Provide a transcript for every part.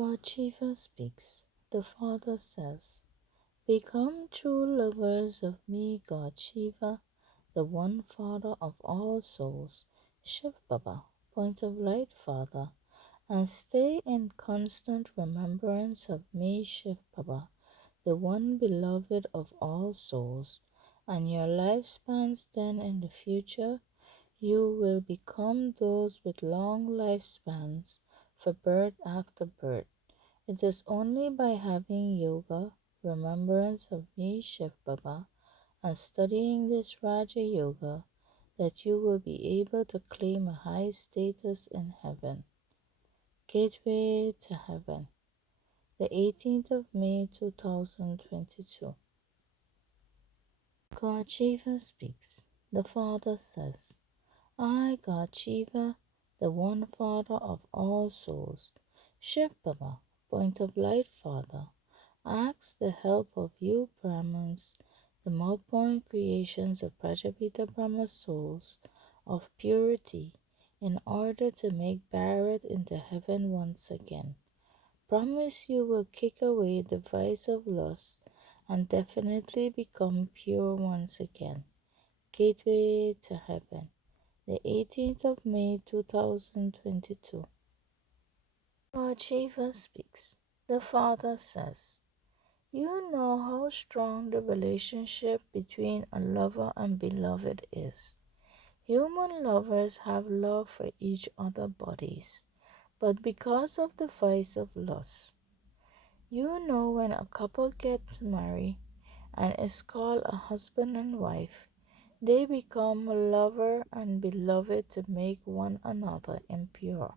God Shiva speaks. The Father says, "Become true lovers of me, God Shiva, the one Father of all souls, Shiv Baba, point of light Father, and stay in constant remembrance of me, Shiv Baba, the one beloved of all souls, and your lifespans then in the future, you will become those with long lifespans for birth after birth. It is only by having yoga, remembrance of me, Shiv Baba, and studying this Raja Yoga that you will be able to claim a high status in heaven." Gateway to Heaven, the 18th of May 2022. God Shiva speaks. The Father says, "I, God Shiva, the one Father of all souls, Shiv Baba, point of light Father, ask the help of you Brahmins, the multiple creations of Prajapita Brahma souls of purity, in order to make Bharat into heaven once again. Promise you will kick away the vice of lust and definitely become pure once again." Gateway to Heaven, the 18th of May 2022. God Shiva speaks. The Father says, "You know how strong the relationship between a lover and beloved is. Human lovers have love for each other bodies, but because of the vice of lust. You know when a couple gets married and is called a husband and wife, they become lover and beloved to make one another impure.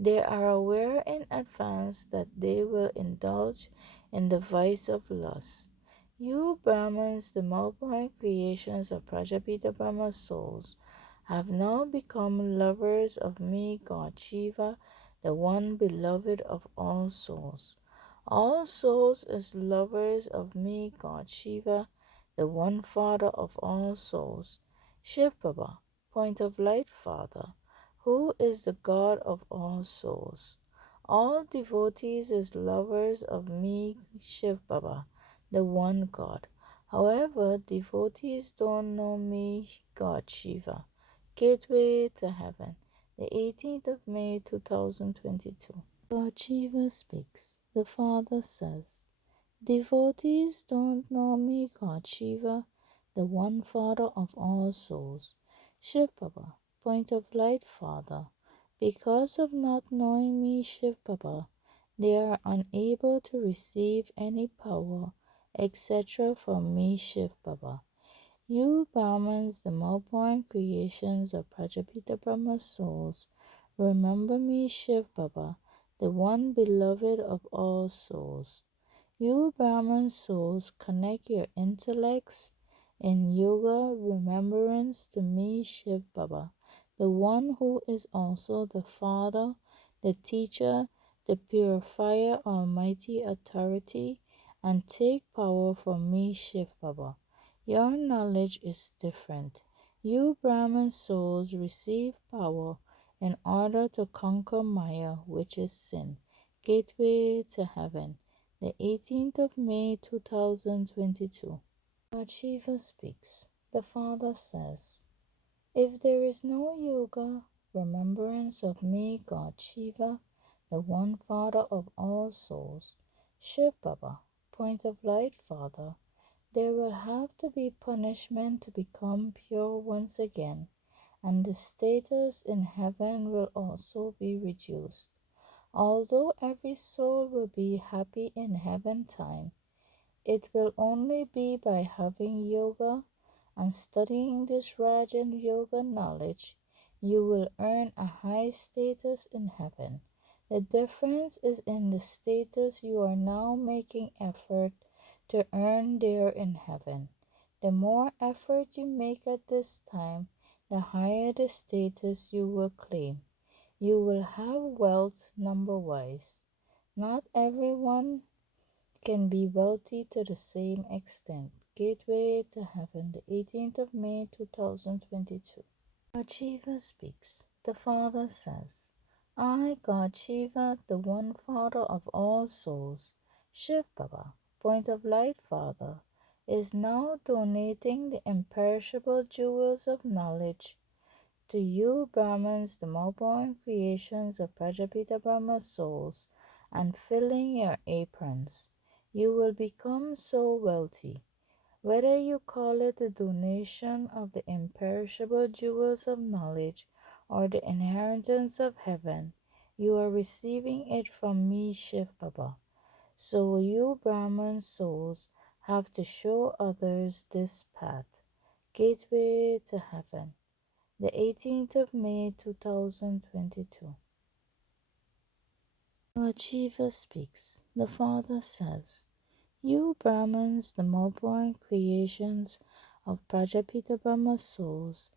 They are aware in advance that they will indulge in the vice of lust. You Brahmins, the multiple creations of Prajapita Brahma souls, have now become lovers of me, God Shiva, the one beloved of all souls. All souls is lovers of me, God Shiva, the one Father of all souls, Shiv Baba, point of light Father, who is the God of all souls. All devotees is lovers of me, Shiv Baba, the one God. However, devotees don't know me, God Shiva." Gateway to Heaven, the 18th of May 2022. God Shiva speaks. The Father says, "Devotees don't know me, God Shiva, the one Father of all souls, Shiv Baba, point of light Father. Because of not knowing me, Shiv Baba, they are unable to receive any power, etc. from me, Shiv Baba. You Brahmins, the multiple creations of Prajapita Brahma souls, remember me, Shiv Baba, the one beloved of all souls. You Brahman souls, connect your intellects in yoga remembrance to me, Shiv Baba, the one who is also the Father, the Teacher, the Purifier, Almighty Authority, and take power from me, Shiv Baba. Your knowledge is different. You Brahman souls receive power in order to conquer Maya, which is sin. Gateway to Heaven, the 18th of May 2022. God Shiva speaks. The Father says, "If there is no yoga, remembrance of me, God Shiva, the one Father of all souls, Shiv Baba, point of light Father, there will have to be punishment to become pure once again, and the status in heaven will also be reduced. Although every soul will be happy in heaven time, it will only be by having yoga and studying this Rajan yoga knowledge you will earn a high status in heaven. The difference is in the status you are now making effort to earn there in heaven. The more effort you make at this time, the higher the status you will claim. You will have wealth number-wise. Not everyone can be wealthy to the same extent." Gateway to Heaven, the 18th of May 2022. God Shiva speaks. The Father says, I, God Shiva, the one Father of all souls, Shiv Baba, Point of Light Father, is now donating the imperishable jewels of knowledge to you Brahmins, the Malborn creations of Prajapita Brahma's souls, and filling your aprons. You will become so wealthy. Whether you call it the donation of the imperishable jewels of knowledge or the inheritance of heaven, you are receiving it from me, Shiv Baba. So you Brahman souls have to show others this path. Gateway to Heaven, the 18th of May 2022. Achieva speaks. The Father says, You Brahmins, the Malborn creations of Prajapita Brahma's souls,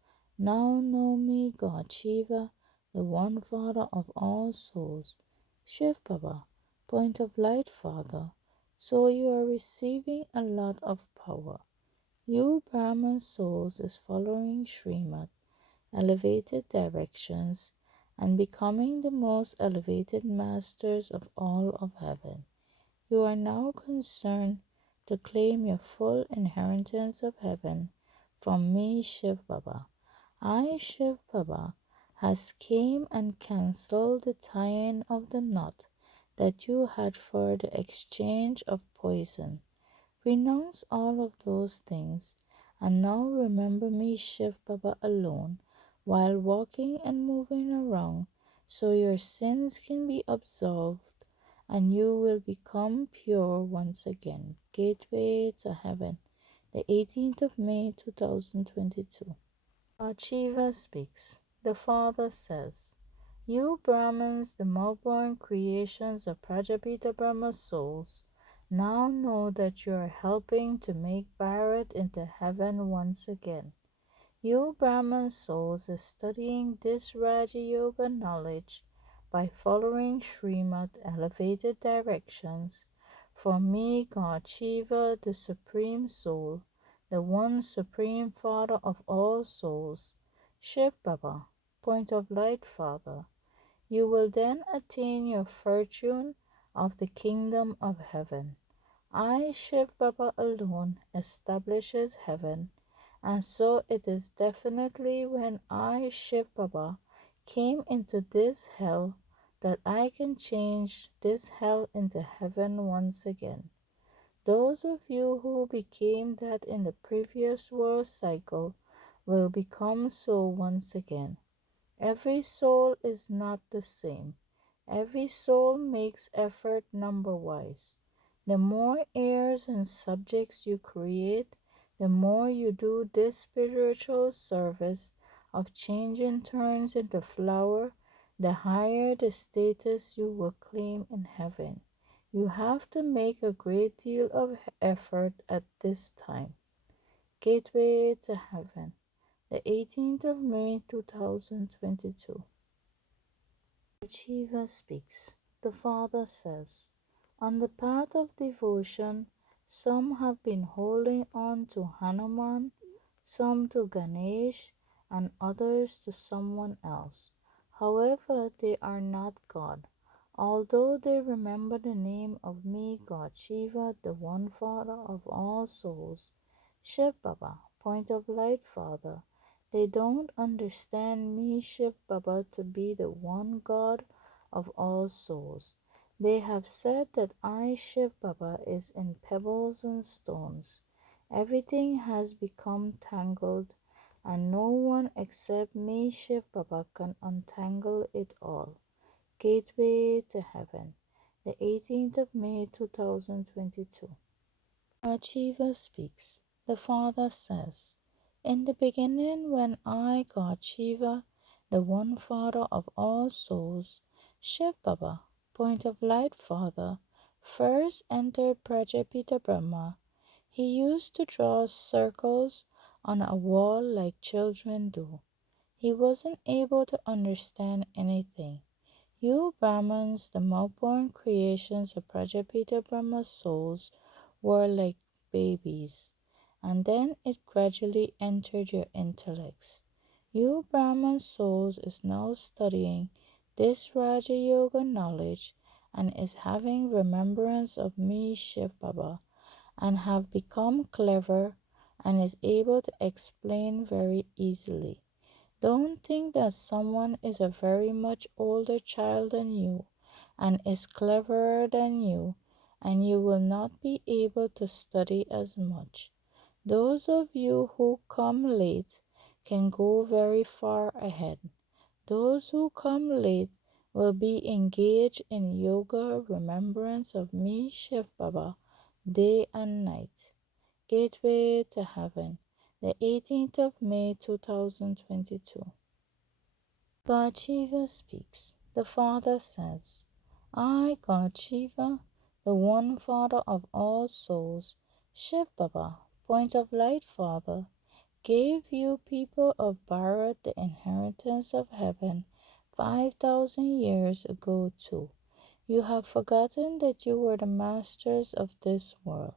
now know me, God Shiva, the one Father of all souls, Shiv Baba, Point of Light Father, so you are receiving a lot of power. You Brahman souls is following Srimad, elevated directions, and becoming the most elevated masters of all of heaven. You are now concerned to claim your full inheritance of heaven from me, Shiv Baba. I, Shiv Baba, has came and cancelled the tying of the knot that you had for the exchange of poison. Renounce all of those things, and now remember me, Shiv Baba, alone, while walking and moving around, so your sins can be absolved and you will become pure once again. Gateway to Heaven, the 18th of May 2022. Shiva speaks. The Father says, You Brahmins, the Malborn creations of Prajapita Brahma's souls, now know that you are helping to make Bharat into heaven once again. You Brahman souls are studying this Raja Yoga knowledge by following Srimad elevated directions. For me, God Shiva, the Supreme Soul, the one Supreme Father of all souls, Shiv Baba, Point of Light Father, you will then attain your fortune of the kingdom of heaven. I, Shiv Baba alone, establishes heaven, and so it is definitely when I, Shiv Baba, came into this hell that I can change this hell into heaven once again. Those of you who became that in the previous world cycle will become so once again. Every soul is not the same. Every soul makes effort number wise. The more heirs and subjects you create, the more you do this spiritual service of changing thorns into flower, the higher the status you will claim in heaven. You have to make a great deal of effort at this time. Gateway to Heaven, the 18th of May 2022. Shiva speaks. The Father says, On the path of devotion, some have been holding on to Hanuman, some to Ganesh, and others to someone else. However, they are not God. Although they remember the name of me, God Shiva, the one Father of all souls, Shiv Baba, Point of Light Father, they don't understand me, Shiv Baba, to be the one God of all souls. They have said that I, Shiv Baba, is in pebbles and stones. Everything has become tangled, and no one except me, Shiv Baba, can untangle it all. Gateway to Heaven, the 18th of May 2022. Shiva speaks. The Father says, In the beginning, when I, God Shiva, the one Father of all souls, Shiv Baba, Point of Light Father, first entered Prajapita Brahma, he used to draw circles on a wall like children do. He wasn't able to understand anything. You Brahmins, the Malborn creations of Prajapita Brahma's souls, were like babies, and then it gradually entered your intellects. You Brahman souls is now studying this Raja Yoga knowledge and is having remembrance of me, Shiv Baba, and have become clever and is able to explain very easily. Don't think that someone is a very much older child than you and is cleverer than you, and you will not be able to study as much. Those of you who come late can go very far ahead. Those who come late will be engaged in yoga remembrance of me, Shiv Baba, day and night. Gateway to Heaven, the 18th of May 2022. God Shiva speaks. The Father says, I, God Shiva, the one Father of all souls, Shiv Baba, point of light Father, gave you people of Bharat the inheritance of heaven 5,000 years ago too. You have forgotten that you were the masters of this world.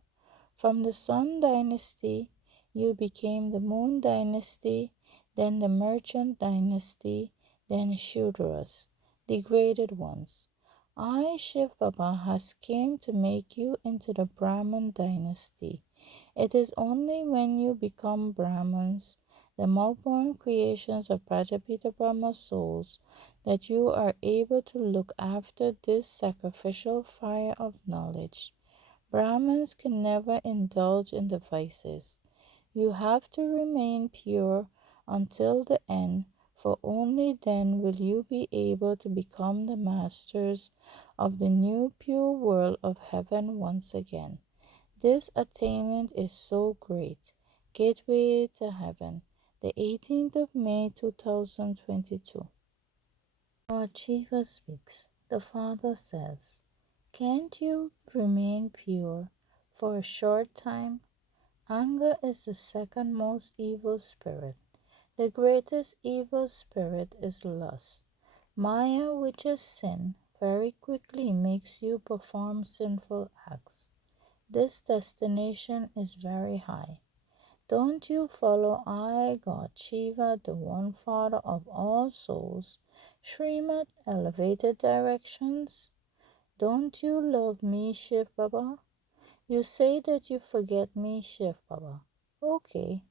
From the Sun dynasty, you became the Moon dynasty, then the Merchant dynasty, then Shudras, degraded ones. I, Shiv Baba, has came to make you into the Brahman dynasty. It is only when you become Brahmins, the mulborn creations of Prajapita Brahma souls, that you are able to look after this sacrificial fire of knowledge. Brahmins can never indulge in the vices. You have to remain pure until the end, for only then will you be able to become the masters of the new pure world of heaven once again. This attainment is so great. Gateway to Heaven, the 18th of May 2022. Lord Shiva speaks. The Father says, can't you remain pure for a short time? Anger is the second most evil spirit. The greatest evil spirit is lust. Maya, which is sin, very quickly makes you perform sinful acts. This destination is very high. Don't you follow I, God Shiva, the one Father of all souls, Srimad elevated directions? Don't you love me, Shiv Baba? You say that you forget me, Shiv Baba. Okay,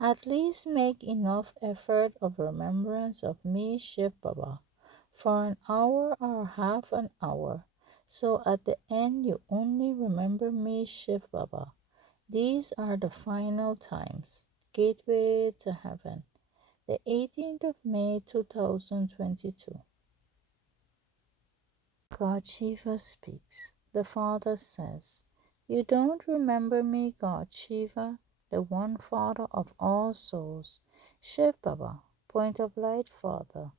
at least make enough effort of remembrance of me, Shiv Baba, for an hour or half an hour, so at the end you only remember me, Shiv Baba. These are the final times. Gateway to Heaven, the 18th of May 2022. God Shiva speaks. The Father says, you don't remember me, God Shiva, the one Father of all souls, Shiv Baba, point of light Father.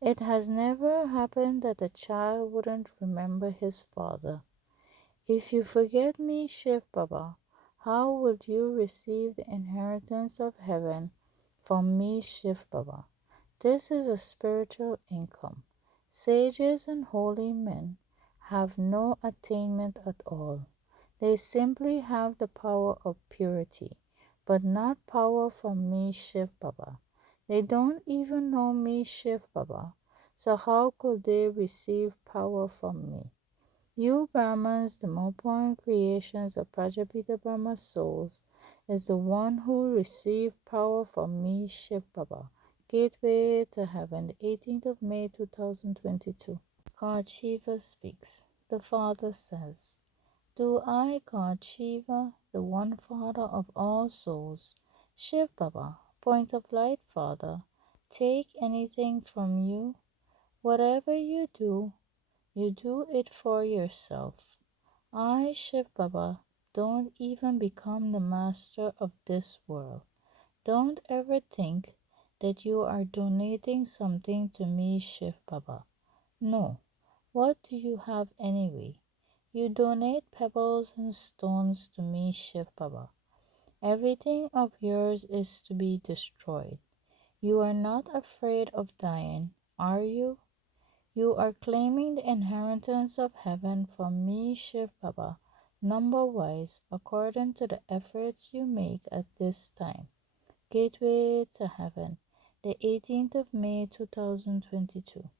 It has never happened that a child wouldn't remember his father. If you forget me, Shiv Baba, how would you receive the inheritance of heaven from me, Shiv Baba? This is a spiritual income. Sages and holy men have no attainment at all. They simply have the power of purity, but not power from me, Shiv Baba. They don't even know me, Shiv Baba, so how could they receive power from me? You Brahmins, the mulborn creations of Prajapita Brahma souls, is the one who received power from me, Shiv Baba. Gateway to Heaven, the 18th of May 2022. God Shiva speaks. The Father says, do I, God Shiva, the one Father of all souls, Shiv Baba, point of light Father, take anything from you? Whatever you do it for yourself. I, Shiv Baba, don't even become the master of this world. Don't ever think that you are donating something to me, Shiv Baba. No. What do you have anyway? You donate pebbles and stones to me, Shiv Baba. Everything of yours is to be destroyed. You are not afraid of dying, are you? You are claiming the inheritance of heaven from me, Shiv Baba, number-wise, according to the efforts you make at this time. Gateway to Heaven, the 18th of May 2022.